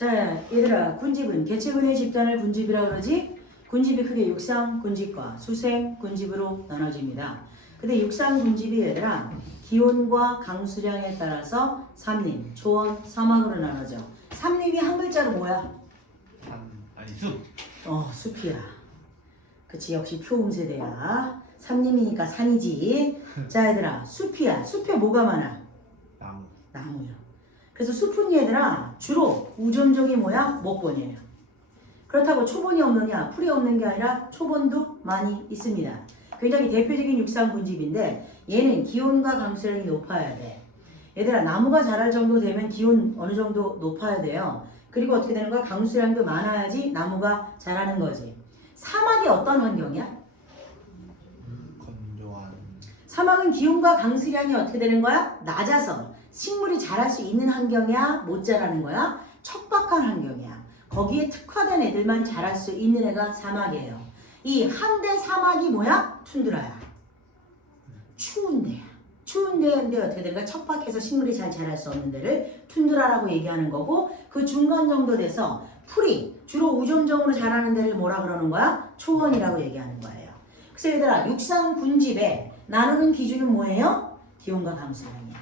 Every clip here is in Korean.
자, 얘들아, 군집은 개체군의 집단을 군집이라고 그러지? 군집이 크게 육상 군집과 수생 군집으로 나눠집니다. 근데 육상 군집이 얘들아, 기온과 강수량에 따라서 삼림, 초원, 사막으로 나눠져. 삼림이 한 글자로 뭐야? 숲. 숲이야. 그치, 역시 표음세대야. 삼림이니까 산이지. 자, 얘들아, 숲이야. 숲에 뭐가 많아? 나무야. 그래서 숲은 얘들아 주로 우점종이 뭐야? 목본이에요. 그렇다고 초본이 없느냐? 풀이 없는 게 아니라 초본도 많이 있습니다. 굉장히 대표적인 육상 군집인데 얘는 기온과 강수량이 높아야 돼. 얘들아 나무가 자랄 정도 되면 기온 어느 정도 높아야 돼요. 그리고 어떻게 되는 거야? 강수량도 많아야지 나무가 자라는 거지. 사막이 어떤 환경이야? 건조한. 사막은 기온과 강수량이 어떻게 되는 거야? 낮아서 식물이 자랄 수 있는 환경이야? 못 자라는 거야? 척박한 환경이야. 거기에 특화된 애들만 자랄 수 있는 애가 사막이에요. 이 한대 사막이 뭐야? 툰드라야. 추운 데야. 추운 데인데 어떻게 되는 거야? 척박해서 식물이 잘 자랄 수 없는 데를 툰드라라고 얘기하는 거고 그 중간 정도 돼서 풀이 주로 우점종으로 자라는 데를 뭐라 그러는 거야? 초원이라고 얘기하는 거예요. 그래서 얘들아 육상 군집에 나누는 기준은 뭐예요? 기온과 강수량이야.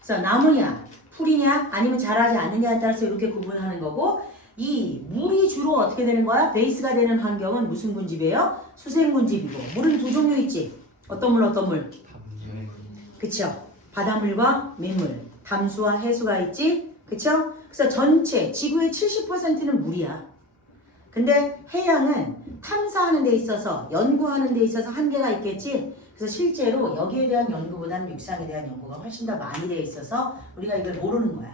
그래서 나무냐, 풀이냐, 아니면 자라지 않느냐에 따라서 이렇게 구분하는 거고 이 물이 주로 어떻게 되는 거야? 베이스가 되는 환경은 무슨 군집이에요? 수생 군집이고 물은 두 종류 있지? 어떤 물, 어떤 물? 그쵸? 바닷물과 민물, 담수와 해수가 있지? 그쵸? 그래서 전체 지구의 70%는 물이야. 근데 해양은 탐사하는 데 있어서 연구하는 데 있어서 한계가 있겠지? 그래서 실제로 여기에 대한 연구보다는 육상에 대한 연구가 훨씬 더 많이 되어 있어서 우리가 이걸 모르는 거야.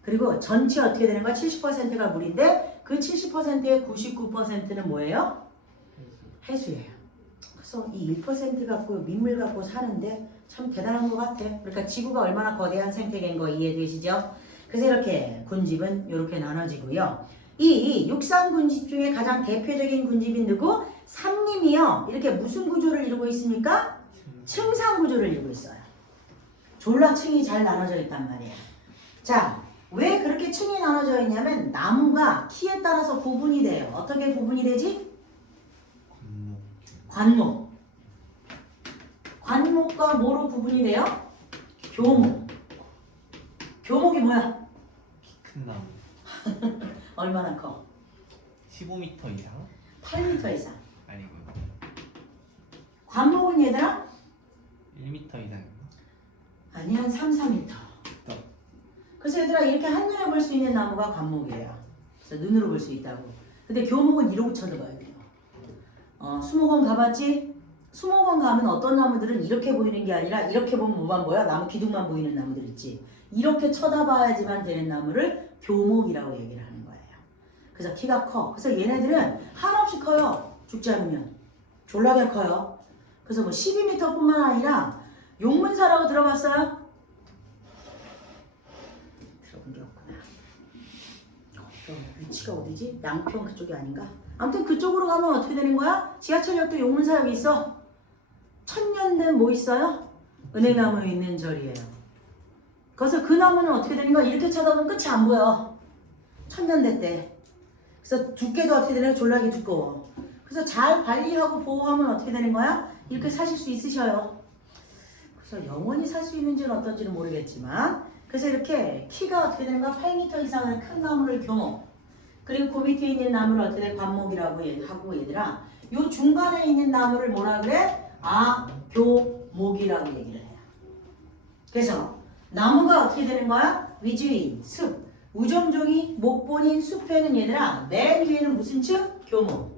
그리고 전체 어떻게 되는 거야? 70%가 물인데 그 70%의 99%는 뭐예요? 해수예요. 그래서 이 1% 갖고 민물 갖고 사는데 참 대단한 것 같아. 그러니까 지구가 얼마나 거대한 생태계인 거 이해되시죠? 그래서 이렇게 군집은 이렇게 나눠지고요. 이 육상 군집 중에 가장 대표적인 군집이 누구? 삼림이요. 이렇게 무슨 구조를 이루고 있습니까? 층상 구조를 이루고 있어요. 졸라층이 잘 나눠져 있단 말이에요. 자, 왜 그렇게 층이 나눠져 있냐면 나무가 키에 따라서 구분이 돼요. 어떻게 구분이 되지? 관목. 관목과 뭐로 구분이 돼요? 교목. 교목이 뭐야? 큰 나무. 얼마나 커? 15m 이상? 8m 이상. 아니고 관목은 얘들아? 1m 이상인가? 아니 한 3, 4m. 그래서 얘들아 이렇게 한눈에 볼 수 있는 나무가 관목이에요. 그래서 눈으로 볼 수 있다고. 근데 교목은 이러고 쳐다봐야 돼요. 수목원 가봤지? 수목원 가면 어떤 나무들은 이렇게 보이는 게 아니라 이렇게 보면 뭐만 보여? 나무 기둥만 보이는 나무들 있지. 이렇게 쳐다봐야지만 되는 나무를 교목이라고 얘기를 하는 거예요. 그래서 키가 커. 그래서 얘네들은 한없이 커요. 죽지 않으면. 졸라게 커요. 그래서 뭐 12m뿐만 아니라 용문사라고 들어봤어요? 들어본 게 없구나. 위치가 어디지? 양평 그쪽이 아닌가? 아무튼 그쪽으로 가면 어떻게 되는 거야? 지하철역도 용문사역이 있어. 천년된 뭐 있어요? 은행나무 있는 절이에요. 그래서 그 나무는 어떻게 되는 거야? 이렇게 쳐다보면 끝이 안 보여. 천년대 때. 그래서 두께도 어떻게 되는 거야? 졸라게 두꺼워. 그래서 잘 관리하고 보호하면 어떻게 되는 거야? 이렇게 사실 수 있으셔요. 그래서 영원히 살 수 있는지는 어떤지는 모르겠지만 그래서 이렇게 키가 어떻게 되는 거야? 8m 이상의 큰 나무를 교목. 그리고 그 밑에 있는 나무를 어떻게 돼? 관목이라고 하고 얘들아. 요 중간에 있는 나무를 뭐라 그래? 교목이라고 얘기를 해요. 그래서 나무가 어떻게 되는 거야? 위주인, 숲. 우점종이 목본인 숲에는 얘들아 맨 위에는 무슨 층? 교목.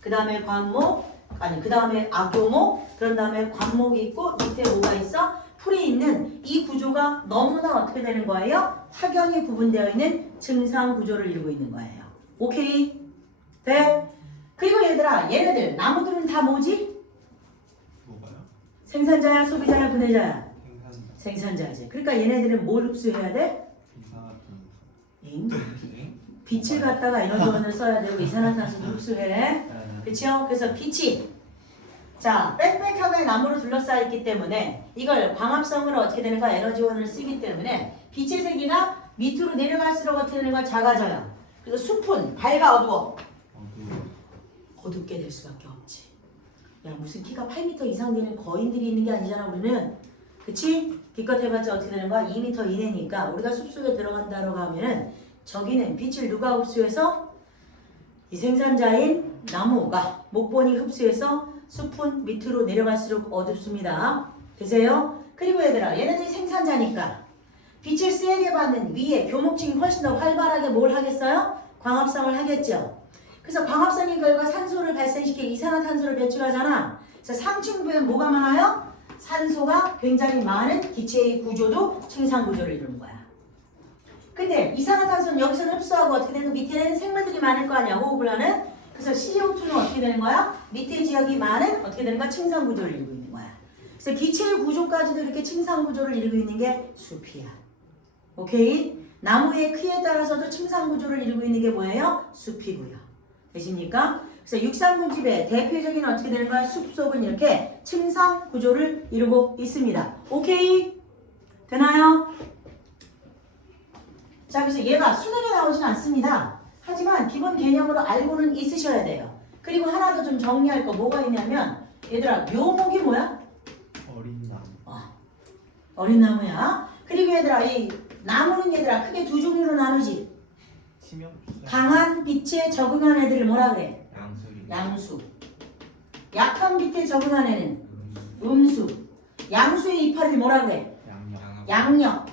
그 다음에 관목, 아니 그 다음에 악교목, 그런 다음에 관목이 있고 밑에 뭐가 있어? 풀이 있는 이 구조가 너무나 어떻게 되는 거예요? 확연히 구분되어 있는 층상 구조를 이루고 있는 거예요. 오케이? 돼? 그리고 얘들아 얘네들 나무들은 다 뭐지? 뭐가요? 생산자야, 소비자야, 분해자야? 생산자. 생산자지. 그러니까 얘네들은 뭘 흡수해야 돼? 빛을 갖다가 에너지원을 써야 되고 이산화탄소도 흡수해. 그쵸? 그래서 빛이 자 빽빽하게 나무로 둘러싸여 있기 때문에 이걸 광합성으로 어떻게 되는가? 에너지원을 쓰기 때문에 빛의 세기가 밑으로 내려갈수록 어떻게 되는 거야? 작아져요. 그래서 숲은 밝아 어두워? 어둡게 될 수밖에 없지. 야 무슨 키가 8m 이상 되는 거인들이 있는 게 아니잖아 우리는. 그치? 기껏 해봤자 어떻게 되는 거야? 2m 이내니까 우리가 숲속에 들어간다고 하면은 저기는 빛을 누가 흡수해서? 이 생산자인 나무가 목본이 흡수해서 숲은 밑으로 내려갈수록 어둡습니다. 되세요? 그리고 얘들아 얘네들이 생산자니까 빛을 세게 받는 위에 교목층이 훨씬 더 활발하게 뭘 하겠어요? 광합성을 하겠죠. 그래서 광합성의 결과 산소를 발생시켜 이산화탄소를 배출하잖아. 그래서 상층부엔 뭐가 많아요? 산소가 굉장히 많은 기체의 구조도 층상구조를 이루는 거야. 근데 이산화탄소는 여기서는 흡수하고 어떻게 되는 거 밑에는 생물들이 많을 거 아니야 호흡을 하는. 그래서 CO2는 어떻게 되는 거야? 밑에 지역이 많은 어떻게 되는 거야? 층상구조를 이루고 있는 거야. 그래서 기체의 구조까지도 이렇게 층상구조를 이루고 있는 게 숲이야. 오케이? 나무의 크기에 따라서도 층상구조를 이루고 있는 게 뭐예요? 숲이고요. 되십니까? 그래서 육상군집의 대표적인 어떻게 되는 거야? 숲속은 이렇게 층상구조를 이루고 있습니다. 오케이? 되나요? 자, 그래서 얘가 수능에 나오진 않습니다. 하지만 기본 개념으로 알고는 있으셔야 돼요. 그리고 하나 더 좀 정리할 거 뭐가 있냐면 얘들아 묘목이 뭐야? 어린 나무. 어린 나무야. 그리고 얘들아 이 나무는 얘들아 크게 두 종류로 나누지. 침엽수. 강한 빛에 적응한 애들을 뭐라 그래? 양수리. 양수. 약한 빛에 적응한 애는 음수. 양수의 이파리를 뭐라 그래? 양력. 양력.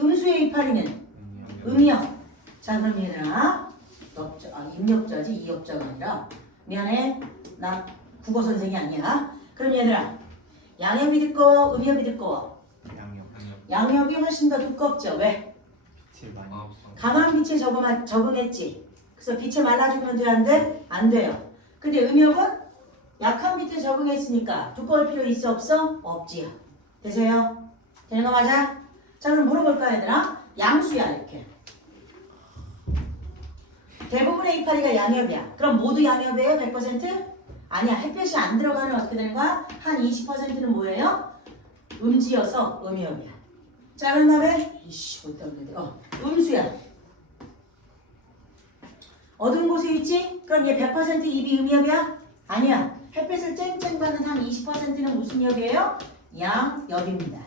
음수의 이파리는 음력. 자 그럼 얘들아 입력자지 이역자가 아니라 미안해 나 국어 선생이 아니야. 그럼 얘들아 양엽이 두꺼워 음엽이 두꺼워? 양력. 양엽이 훨씬 더 두껍죠. 왜? 빛을 많이. 강한 빛에 적응했지. 그래서 빛에 말라주면 돼 안 돼? 안 돼요. 근데 음엽은 약한 빛에 적응했으니까 두꺼울 필요 있어 없어? 없지요. 되세요? 되는 거 맞아? 자 그럼 물어볼까 얘들아? 양수야 이렇게. 대부분의 이파리가 양엽이야. 그럼 모두 양엽이에요? 100%? 아니야. 햇볕이 안 들어가는 어떻게 되는 거야? 한 20%는 뭐예요? 음지여서 음엽이야. 자 그런 다음에 음수야. 어두운 곳에 있지? 그럼 얘 100% 입이 음엽이야? 아니야. 햇빛을 쨍쨍 받는 한 20%는 무슨 엽이에요? 양엽입니다.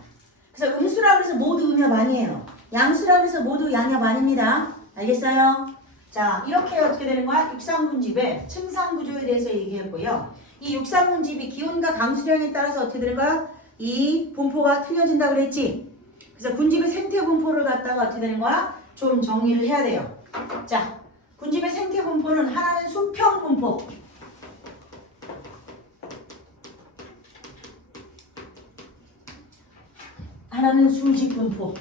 그래서 음수라고 해서 모두 음엽 아니에요. 양수라고 해서 모두 양엽 아닙니다. 알겠어요? 자, 이렇게 어떻게 되는 거야? 육상군집의 층상구조에 대해서 얘기했고요. 이 육상군집이 기온과 강수량에 따라서 어떻게 되는 거야? 이 분포가 틀려진다 그랬지? 그래서 군집의 생태 분포를 갖다가 어떻게 되는 거야? 좀 정리를 해야 돼요. 자, 군집의 생태 분포는 하나는 수평 분포. 하나는 수직 분포.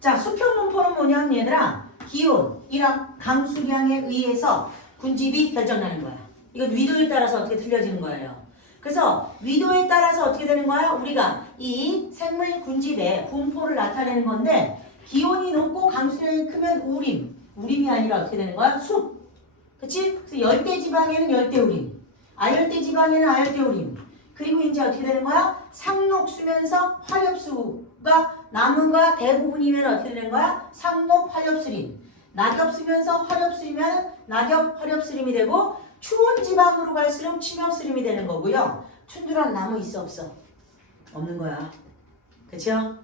자, 수평 분포는 뭐냐면 얘들아 기온이랑 강수량에 의해서 군집이 결정나는 거야. 이거 위도에 따라서 어떻게 틀려지는 거예요. 그래서 위도에 따라서 어떻게 되는 거야? 우리가 이 생물 군집의 분포를 나타내는 건데 기온이 높고 강수량이 크면 우림이 아니라 어떻게 되는 거야? 숲. 그치? 그래서 열대 지방에는 열대 우림, 아열대 지방에는 아열대 우림. 그리고 이제 어떻게 되는 거야? 상록 수면서 화렵수가 나무가 대부분이면 어떻게 되는 거야? 상록 화렵수림. 낙엽 수면서 화렵수리면 낙엽 화렵수림이 되고 추운 지방으로 갈수록 침엽수림이 되는 거고요. 툰드라는 나무 있어 없어? 없는 거야. 그쵸?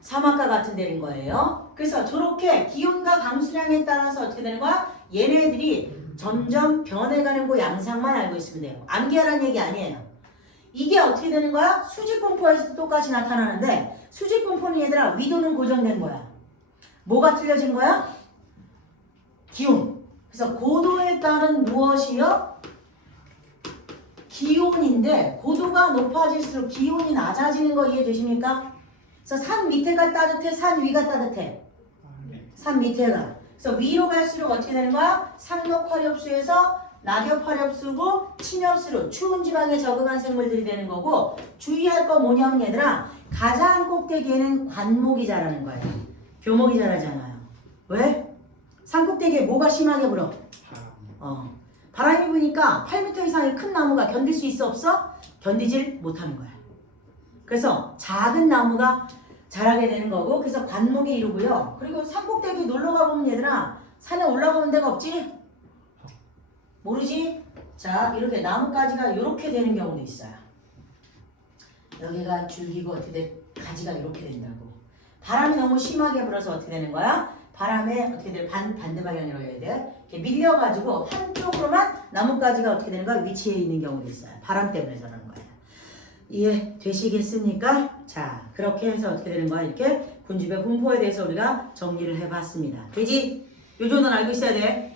사막과 같은 데인 거예요. 그래서 저렇게 기온과 강수량에 따라서 어떻게 되는 거야? 얘네들이 점점 변해가는 그 양상만 알고 있으면 돼요. 암기하라는 얘기 아니에요. 이게 어떻게 되는 거야? 수직분포에서도 똑같이 나타나는데 수직분포는 얘들아 위도는 고정된 거야. 뭐가 틀려진 거야? 기온. 그래서 고도에 따른 무엇이요? 기온인데 고도가 높아질수록 기온이 낮아지는 거 이해되십니까? 그래서 산 밑에가 따뜻해? 산 위가 따뜻해? 산 밑에가. 그래서 위로 갈수록 어떻게 되는 거야? 상록 화렵수에서 낙엽 화렵수고 침엽수로 추운 지방에 적응한 생물들이 되는 거고 주의할 거 뭐냐면 얘들아 가장 꼭대기에는 관목이 자라는 거예요. 교목이 자라지 않아요. 왜? 산 꼭대기에 뭐가 심하게 불어? 바람이 부니까 8m 이상의 큰 나무가 견딜 수 있어 없어? 견디질 못하는 거야. 그래서 작은 나무가 자라게 되는 거고, 그래서 관목이 이루고요. 그리고 산꼭대기 놀러 가보면 얘들아, 산에 올라가는 데가 없지? 모르지? 자, 이렇게 나뭇가지가 이렇게 되는 경우도 있어요. 여기가 줄기고 어떻게 돼? 가지가 이렇게 된다고. 바람이 너무 심하게 불어서 어떻게 되는 거야? 바람에 어떻게 돼? 반대 방향으로 해야 돼. 이렇게 밀려가지고 한쪽으로만 나뭇가지가 어떻게 되는 거야? 위치해 있는 경우도 있어요. 바람 때문에 저러는 거예요. 이해 되시겠습니까? 자, 그렇게 해서 어떻게 되는 거야? 이렇게 군집의 분포에 대해서 우리가 정리를 해봤습니다. 되지? 요 정도는 알고 있어야 돼.